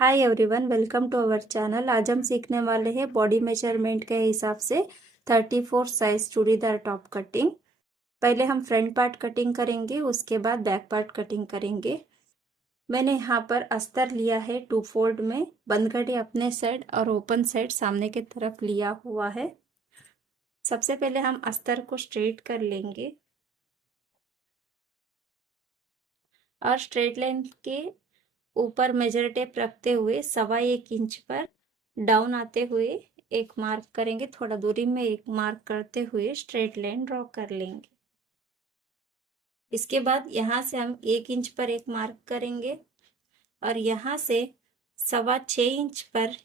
Hi everyone, welcome to our channel. आज हम सीखने वाले हैं बॉडी मेजरमेंट के हिसाब से 34 साइज चूड़ीदार टॉप कटिंग। पहले हम फ्रंट पार्ट कटिंग करेंगे, उसके बाद बैक पार्ट कटिंग करेंगे। मैंने यहाँ पर अस्तर लिया है 2 फोल्ड में, बंद कड़ी अपने साइड और ओपन साइड सामने की तरफ लिया हुआ है। सबसे पहले हम अस्तर को स्ट्रेट कर लेंगे और स्ट्रेट लाइन के ऊपर मेजर टेप रखते हुए 1.25 इंच पर डाउन आते हुए एक मार्क करेंगे। थोड़ा दूरी में एक मार्क करते हुए स्ट्रेट लाइन ड्रॉ कर लेंगे। इसके बाद यहाँ से हम 1 इंच पर एक मार्क करेंगे और यहाँ से 6.25 इंच पर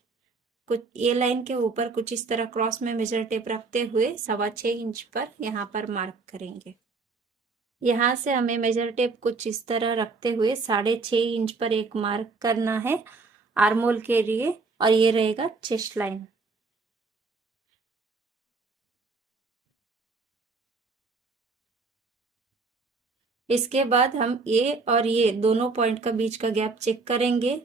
कुछ ये लाइन के ऊपर कुछ इस तरह क्रॉस में मेजर टेप रखते हुए 6.25 इंच पर यहाँ पर मार्क करेंगे। यहाँ से हमें मेजर टेप कुछ इस तरह रखते हुए 6.5 इंच पर एक मार्क करना है आर्मोल के लिए, और ये रहेगा चेस्ट लाइन। इसके बाद हम ये और ये दोनों पॉइंट का बीच का गैप चेक करेंगे।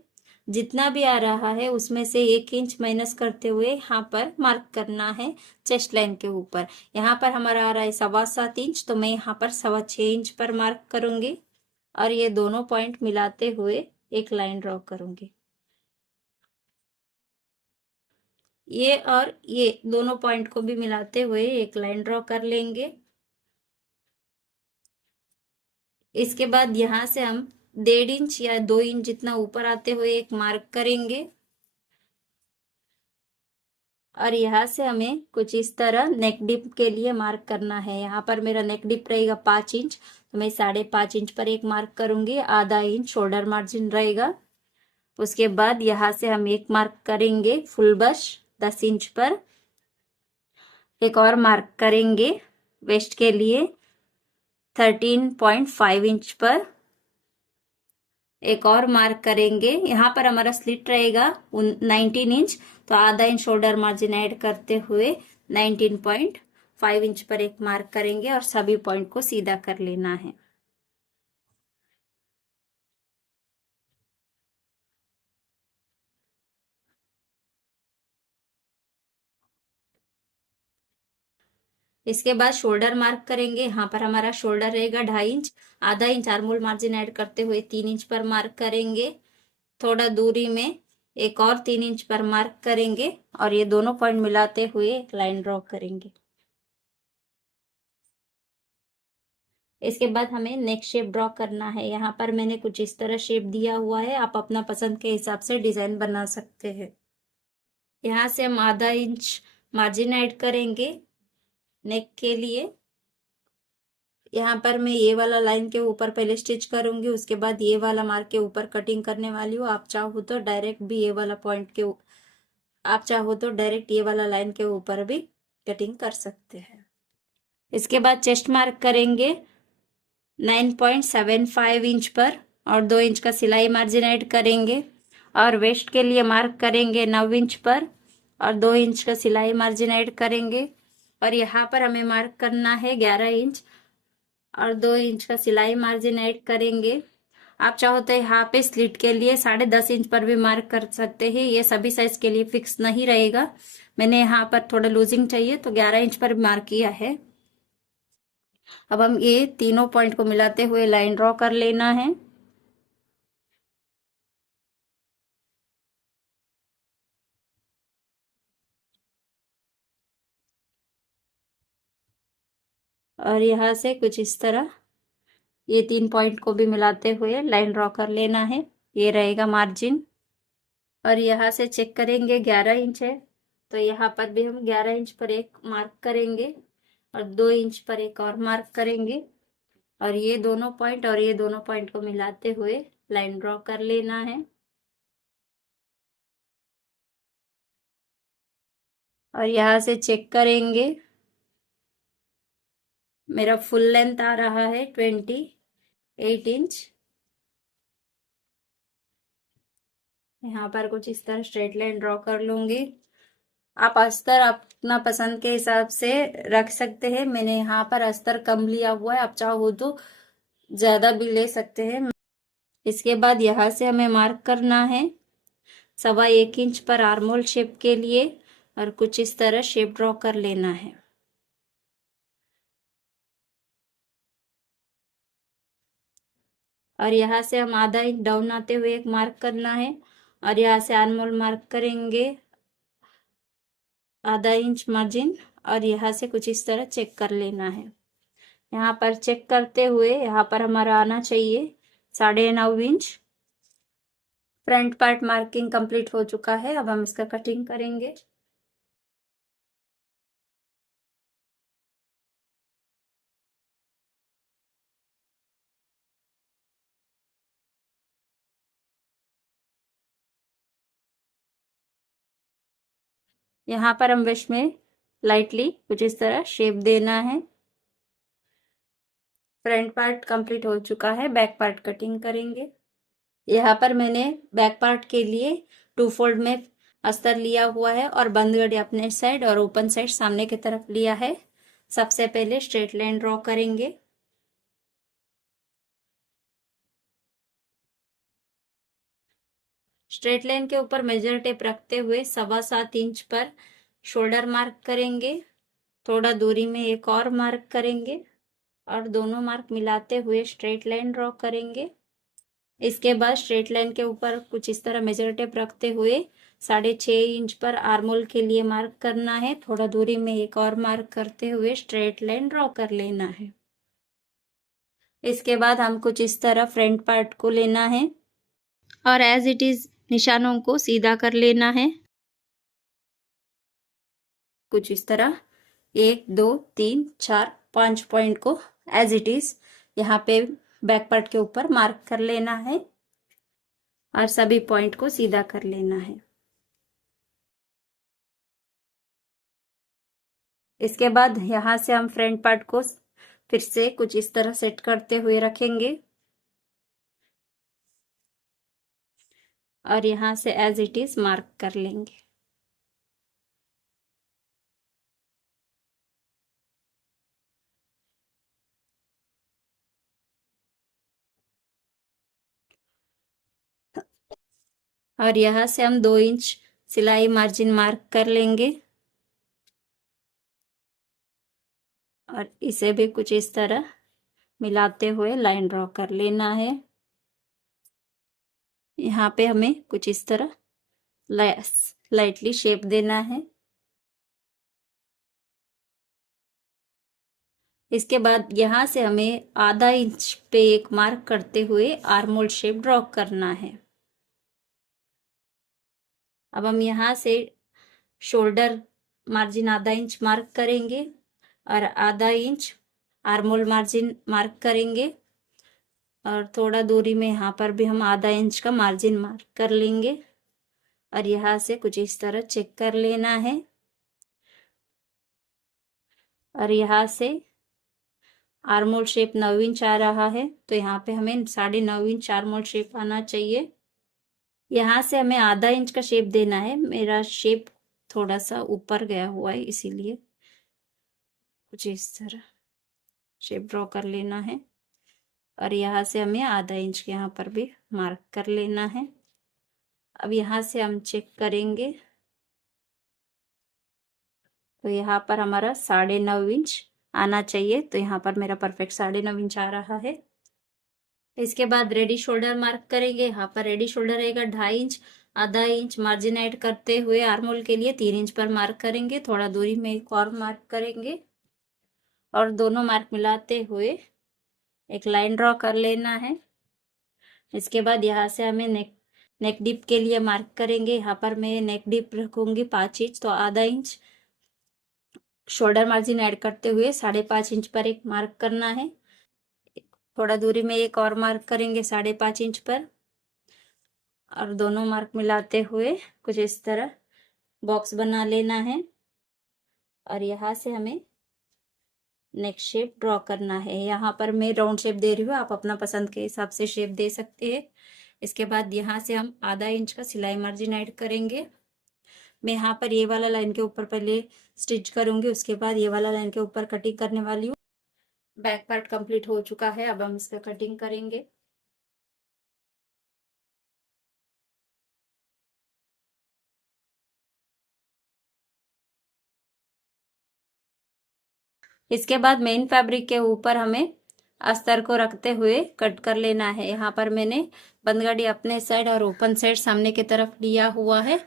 जितना भी आ रहा है उसमें से 1 इंच माइनस करते हुए यहाँ पर मार्क करना है चेस्ट लाइन के ऊपर। यहाँ पर हमारा आ रहा है 7.25 इंच, तो मैं यहाँ पर 6.25 इंच पर मार्क करूंगी और ये दोनों पॉइंट मिलाते हुए एक लाइन ड्रॉ करूंगी। ये और ये दोनों पॉइंट को भी मिलाते हुए एक लाइन ड्रॉ कर लेंगे। इसके बाद यहाँ से हम 1.5 इंच या 2 इंच जितना ऊपर आते हुए एक मार्क करेंगे और यहाँ से हमें कुछ इस तरह नेक डिप के लिए मार्क करना है। यहाँ पर मेरा नेक डिप रहेगा 5 इंच, तो मैं 5.5 इंच पर एक मार्क करूंगी। आधा इंच शोल्डर मार्जिन रहेगा। उसके बाद यहाँ से हम एक मार्क करेंगे फुल बश 10 इंच पर। एक और मार्क करेंगे वेस्ट के लिए 13.5 इंच पर। एक और मार्क करेंगे, यहाँ पर हमारा स्लिट रहेगा 19 इंच, तो आधा इंच शोल्डर मार्जिन ऐड करते हुए 19.5 इंच पर एक मार्क करेंगे और सभी पॉइंट को सीधा कर लेना है। इसके बाद शोल्डर मार्क करेंगे। यहाँ पर हमारा शोल्डर रहेगा 2.5 इंच, आधा इंच आर्मोल मार्जिन ऐड करते हुए 3 इंच पर मार्क करेंगे। थोड़ा दूरी में एक और 3 इंच पर मार्क करेंगे और ये दोनों पॉइंट मिलाते हुए एक लाइन ड्रॉ करेंगे। इसके बाद हमें नेक शेप ड्रॉ करना है। यहाँ पर मैंने कुछ इस तरह शेप दिया हुआ है, आप अपना पसंद के हिसाब से डिजाइन बना सकते हैं। यहाँ से हम आधा इंच मार्जिन ऐड करेंगे नेक के लिए। यहाँ पर मैं ये वाला लाइन के ऊपर पहले स्टिच करूंगी, उसके बाद ये वाला मार्क के ऊपर कटिंग करने वाली हूँ। आप चाहो तो डायरेक्ट भी ये वाला पॉइंट के आप चाहो तो डायरेक्ट ये वाला लाइन के ऊपर भी कटिंग कर सकते हैं। इसके बाद चेस्ट मार्क करेंगे 9.75 इंच पर और 2 इंच का सिलाई मार्जिन ऐड करेंगे और वेस्ट के लिए मार्क करेंगे 9 इंच पर और 2 इंच का सिलाई मार्जिन ऐड करेंगे और यहाँ पर हमें मार्क करना है 11 इंच और 2 इंच का सिलाई मार्जिन ऐड करेंगे। आप चाहो तो यहाँ पे स्लिट के लिए 10.5 इंच पर भी मार्क कर सकते हैं। ये सभी साइज के लिए फिक्स नहीं रहेगा। मैंने यहाँ पर थोड़ा लूजिंग चाहिए तो 11 इंच पर मार्क किया है। अब हम ये तीनों पॉइंट को मिलाते हुए लाइन ड्रॉ कर लेना है। और यहाँ से कुछ इस तरह ये 3 पॉइंट को भी मिलाते हुए लाइन ड्रॉ कर लेना है। ये रहेगा मार्जिन और यहाँ से चेक करेंगे 11 इंच है, तो यहाँ पर भी हम 11 इंच पर एक मार्क करेंगे और 2 इंच पर एक और मार्क करेंगे और ये दोनों पॉइंट और ये दोनों पॉइंट को मिलाते हुए लाइन ड्रॉ कर लेना है। और यहाँ से चेक करेंगे, मेरा फुल लेंथ आ रहा है 28 इंच। यहाँ पर कुछ इस तरह स्ट्रेट लाइन ड्रॉ कर लूंगी। आप अस्तर अपना पसंद के हिसाब से रख सकते हैं। मैंने यहाँ पर अस्तर कम लिया हुआ है, आप चाहो तो ज्यादा भी ले सकते हैं। इसके बाद यहाँ से हमें मार्क करना है 1.25 इंच पर आर्मोल शेप के लिए, और कुछ इस तरह शेप ड्रॉ कर लेना है। और यहाँ से हम आधा इंच डाउन आते हुए एक मार्क करना है, और यहाँ से आर्मोल मार्क करेंगे आधा इंच मार्जिन, और यहाँ से कुछ इस तरह चेक कर लेना है। यहाँ पर चेक करते हुए यहाँ पर हमारा आना चाहिए 9.5 inch. Front part marking complete हो चुका है। अब हम इसका कटिंग करेंगे। यहाँ पर हम वेस्ट में लाइटली कुछ इस तरह शेप देना है। फ्रंट पार्ट कंप्लीट हो चुका है, बैक पार्ट कटिंग करेंगे। यहाँ पर मैंने बैक पार्ट के लिए 2 फोल्ड में अस्तर लिया हुआ है और बंद गड़ी अपने साइड और ओपन साइड सामने की तरफ लिया है। सबसे पहले स्ट्रेट लाइन ड्रॉ करेंगे। स्ट्रेट लाइन के ऊपर मेजर टेप रखते हुए 7.25 इंच पर शोल्डर मार्क करेंगे। थोड़ा दूरी में एक और मार्क करेंगे और दोनों मार्क मिलाते हुए स्ट्रेट लाइन ड्रॉ करेंगे। इसके बाद स्ट्रेट लाइन के ऊपर कुछ इस तरह मेजर टेप रखते हुए 6.5 इंच पर आर्मोल के लिए मार्क करना है। थोड़ा दूरी में एक और मार्क करते हुए स्ट्रेट लाइन ड्रॉ कर लेना है। इसके बाद हम कुछ इस तरह फ्रंट पार्ट को लेना है और एज इट इज निशानों को सीधा कर लेना है। कुछ इस तरह 1 2 3 4 5 पॉइंट को एज इट इज यहाँ पे बैक पार्ट के ऊपर मार्क कर लेना है और सभी पॉइंट को सीधा कर लेना है। इसके बाद यहाँ से हम फ्रंट पार्ट को फिर से कुछ इस तरह सेट करते हुए रखेंगे और यहाँ से एज इट इज मार्क कर लेंगे। और यहाँ से हम 2 इंच सिलाई मार्जिन मार्क कर लेंगे और इसे भी कुछ इस तरह मिलाते हुए लाइन ड्रॉ कर लेना है। यहाँ पे हमें कुछ इस तरह लाइटली शेप देना है। इसके बाद यहाँ से हमें आधा इंच पे एक मार्क करते हुए आर्मोल शेप ड्रॉ करना है। अब हम यहाँ से शोल्डर मार्जिन आधा इंच मार्क करेंगे और आधा इंच आर्मोल मार्जिन मार्क करेंगे और थोड़ा दूरी में यहाँ पर भी हम आधा इंच का मार्जिन मार्क कर लेंगे और यहाँ से कुछ इस तरह चेक कर लेना है। और यहाँ से आर्मोल शेप 9 इंच आ रहा है तो यहाँ पे हमें 9.5 इंच आर्मोल शेप आना चाहिए। यहाँ से हमें आधा इंच का शेप देना है। मेरा शेप थोड़ा सा ऊपर गया हुआ है इसीलिए कुछ इस तरह शेप ड्रॉ कर लेना है और यहाँ से हमें आधा इंच के यहाँ पर भी मार्क कर लेना है। अब यहाँ से हम चेक करेंगे तो यहाँ पर हमारा 9.5 इंच आना चाहिए तो यहाँ पर मेरा परफेक्ट 9.5 इंच आ रहा है। इसके बाद रेडी शोल्डर मार्क करेंगे। यहाँ पर रेडी शोल्डर रहेगा 2.5 इंच। आधा इंच मार्जिन ऐड करते हुए आर्मोल के लिए 3 इंच पर मार्क करेंगे। थोड़ा दूरी में एक और मार्क करेंगे और दोनों मार्क मिलाते हुए एक लाइन ड्रॉ कर लेना है। इसके बाद यहाँ से हमें नेक डिप के लिए मार्क करेंगे। यहाँ पर मैं नेक डिप रखूंगी 5 इंच तो आधा इंच शोल्डर मार्जिन ऐड करते हुए 5.5 इंच पर एक मार्क करना है। थोड़ा दूरी में एक और मार्क करेंगे 5.5 इंच पर और दोनों मार्क मिलाते हुए कुछ इस तरह बॉक्स बना लेना है और यहाँ से हमें नेक शेप ड्रॉ करना है। यहाँ पर मैं राउंड शेप दे रही हूँ, आप अपना पसंद के हिसाब से शेप दे सकते हैं। इसके बाद यहाँ से हम आधा इंच का सिलाई मार्जिन ऐड करेंगे। मैं यहाँ पर ये वाला लाइन के ऊपर पहले स्टिच करूंगी, उसके बाद ये वाला लाइन के ऊपर कटिंग करने वाली हूँ। बैक पार्ट कंप्लीट हो चुका है, अब हम इसका कटिंग करेंगे। इसके बाद मेन फैब्रिक के ऊपर हमें अस्तर को रखते हुए कट कर लेना है। यहाँ पर मैंने बंदगड़ी अपने साइड और ओपन साइड सामने की तरफ लिया हुआ है।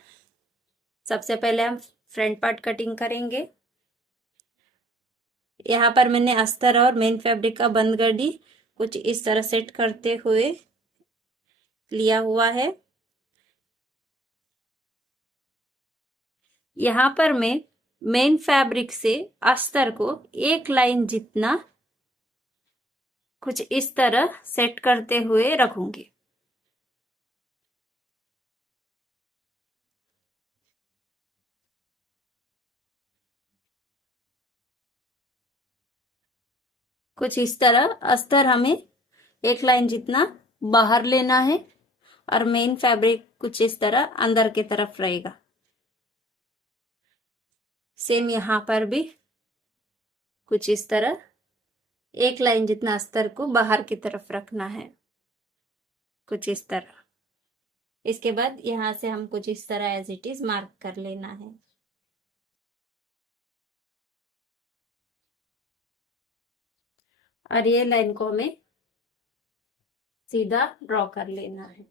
सबसे पहले हम फ्रंट पार्ट कटिंग करेंगे। यहाँ पर मैंने अस्तर और मेन फैब्रिक का बंदगड़ी कुछ इस तरह सेट करते हुए लिया हुआ है। यहाँ पर मैं मेन फैब्रिक से अस्तर को एक लाइन जितना कुछ इस तरह सेट करते हुए रखूंगी। कुछ इस तरह अस्तर हमें एक लाइन जितना बाहर लेना है और मेन फैब्रिक कुछ इस तरह अंदर की तरफ रहेगा। सेम यहाँ पर भी कुछ इस तरह एक लाइन जितना अस्तर को बाहर की तरफ रखना है, कुछ इस तरह। इसके बाद यहाँ से हम कुछ इस तरह एज इट इज मार्क कर लेना है। और ये लाइन को हमें सीधा ड्रॉ कर लेना है।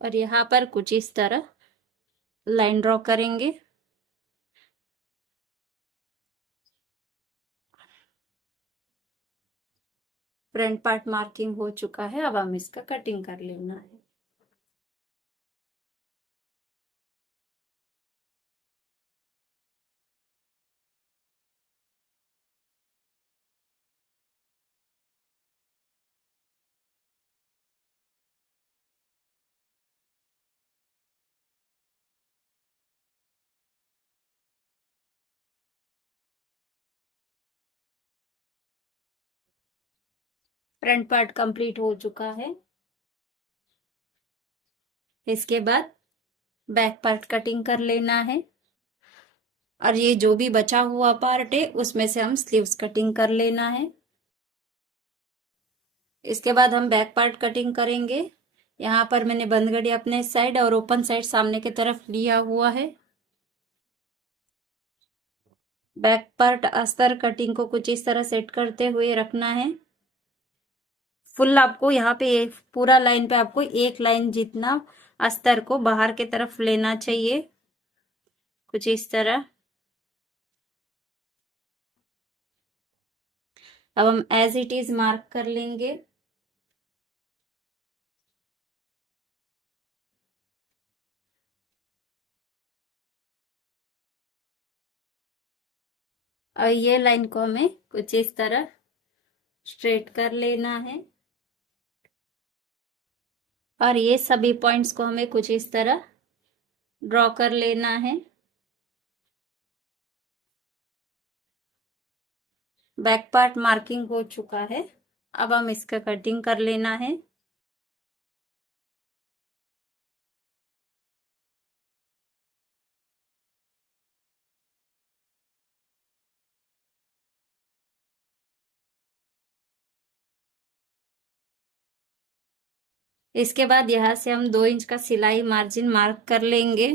और यहाँ पर कुछ इस तरह लाइन ड्रॉ करेंगे। फ्रंट पार्ट मार्किंग हो चुका है, अब हम इसका कटिंग कर लेना है। फ्रंट पार्ट कंप्लीट हो चुका है। इसके बाद बैक पार्ट कटिंग कर लेना है। और ये जो भी बचा हुआ पार्ट है उसमें से हम स्लीव्स कटिंग कर लेना है। इसके बाद हम बैक पार्ट कटिंग करेंगे। यहाँ पर मैंने बंदगड़ी अपने साइड और ओपन साइड सामने की तरफ लिया हुआ है। बैक पार्ट अस्तर कटिंग को कुछ इस तरह सेट करते हुए रखना है। फुल आपको यहाँ पे पूरा लाइन पे आपको एक लाइन जितना अस्तर को बाहर की तरफ लेना चाहिए, कुछ इस तरह। अब हम एज इट इज मार्क कर लेंगे। और ये लाइन को हमें कुछ इस तरह स्ट्रेट कर लेना है। और ये सभी पॉइंट्स को हमें कुछ इस तरह ड्रॉ कर लेना है। बैक पार्ट मार्किंग हो चुका है, अब हम इसका कटिंग कर लेना है। इसके बाद यहाँ से हम 2 इंच का सिलाई मार्जिन मार्क कर लेंगे,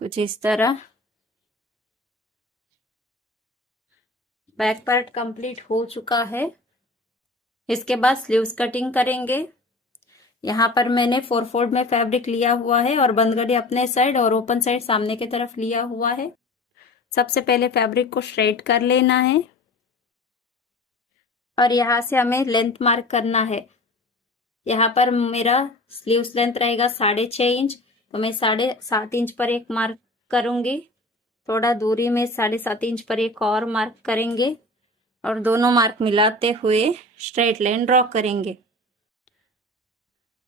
कुछ इस तरह। बैक पार्ट कंप्लीट हो चुका है। इसके बाद स्लीव्स कटिंग करेंगे। यहाँ पर मैंने 4/4 में फैब्रिक लिया हुआ है और बंदगड़ी अपने साइड और ओपन साइड सामने की तरफ लिया हुआ है। सबसे पहले फैब्रिक को स्ट्रेट कर लेना है और यहाँ से हमें लेंथ मार्क करना है। यहाँ पर मेरा स्लीव्स लेंथ रहेगा 6.5 इंच, तो मैं 7.5 इंच पर एक मार्क करूंगी। थोड़ा दूरी में 7.5 इंच पर एक और मार्क करेंगे और दोनों मार्क मिलाते हुए स्ट्रेट लाइन ड्रॉ करेंगे।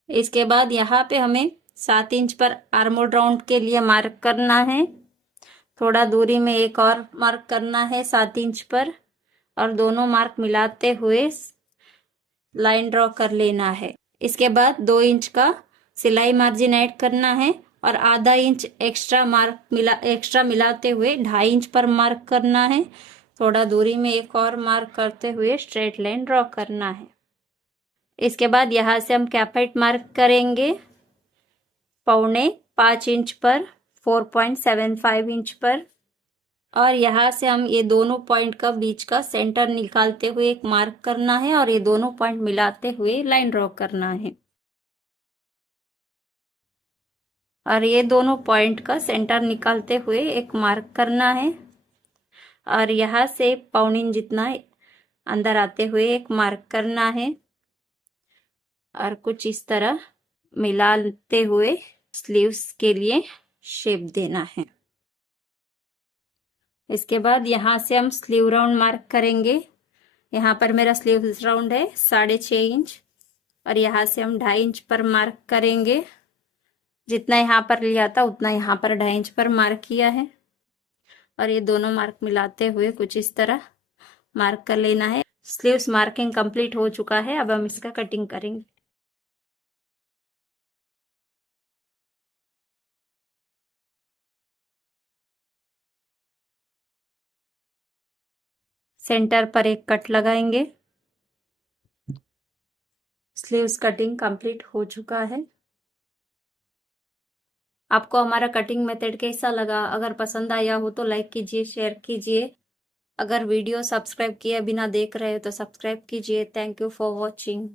इसके बाद यहाँ पे हमें 7 इंच पर आर्म होल राउंड के लिए मार्क करना है। थोड़ा दूरी में एक और मार्क करना है 7 इंच पर और दोनों मार्क मिलाते हुए लाइन ड्रॉ कर लेना है। इसके बाद 2 इंच का सिलाई मार्जिन ऐड करना है और आधा इंच एक्स्ट्रा मिलाते हुए 2.5 इंच पर मार्क करना है। थोड़ा दूरी में एक और मार्क करते हुए स्ट्रेट लाइन ड्रॉ करना है। इसके बाद यहाँ से हम कैप हाइट मार्क करेंगे 5.5 इंच पर, 4.75 इंच पर। और यहाँ से हम ये दोनों पॉइंट का बीच का सेंटर निकालते हुए एक मार्क करना है और ये दोनों पॉइंट मिलाते हुए लाइन ड्रॉ करना है। और ये दोनों पॉइंट का सेंटर निकालते हुए एक मार्क करना है और यहाँ से 1.25 इंच जितना अंदर आते हुए एक मार्क करना है और कुछ इस तरह मिलाते हुए स्लीव्स के लिए शेप देना है। इसके बाद यहाँ से हम स्लीव राउंड मार्क करेंगे। यहाँ पर मेरा स्लीव राउंड है 6.5 इंच और यहाँ से हम 2.5 इंच पर मार्क करेंगे। जितना यहाँ पर लिया था उतना यहाँ पर 2.5 इंच पर मार्क किया है और ये दोनों मार्क मिलाते हुए कुछ इस तरह मार्क कर लेना है। स्लीव्स मार्किंग कंप्लीट हो चुका है। अब हम इसका कटिंग करेंगे। सेंटर पर एक कट लगाएंगे। स्लीव्स कटिंग कंप्लीट हो चुका है। आपको हमारा कटिंग मेथड कैसा लगा? अगर पसंद आया हो तो लाइक कीजिए, शेयर कीजिए। अगर वीडियो सब्सक्राइब किए बिना देख रहे हो तो सब्सक्राइब कीजिए। Thank you for watching.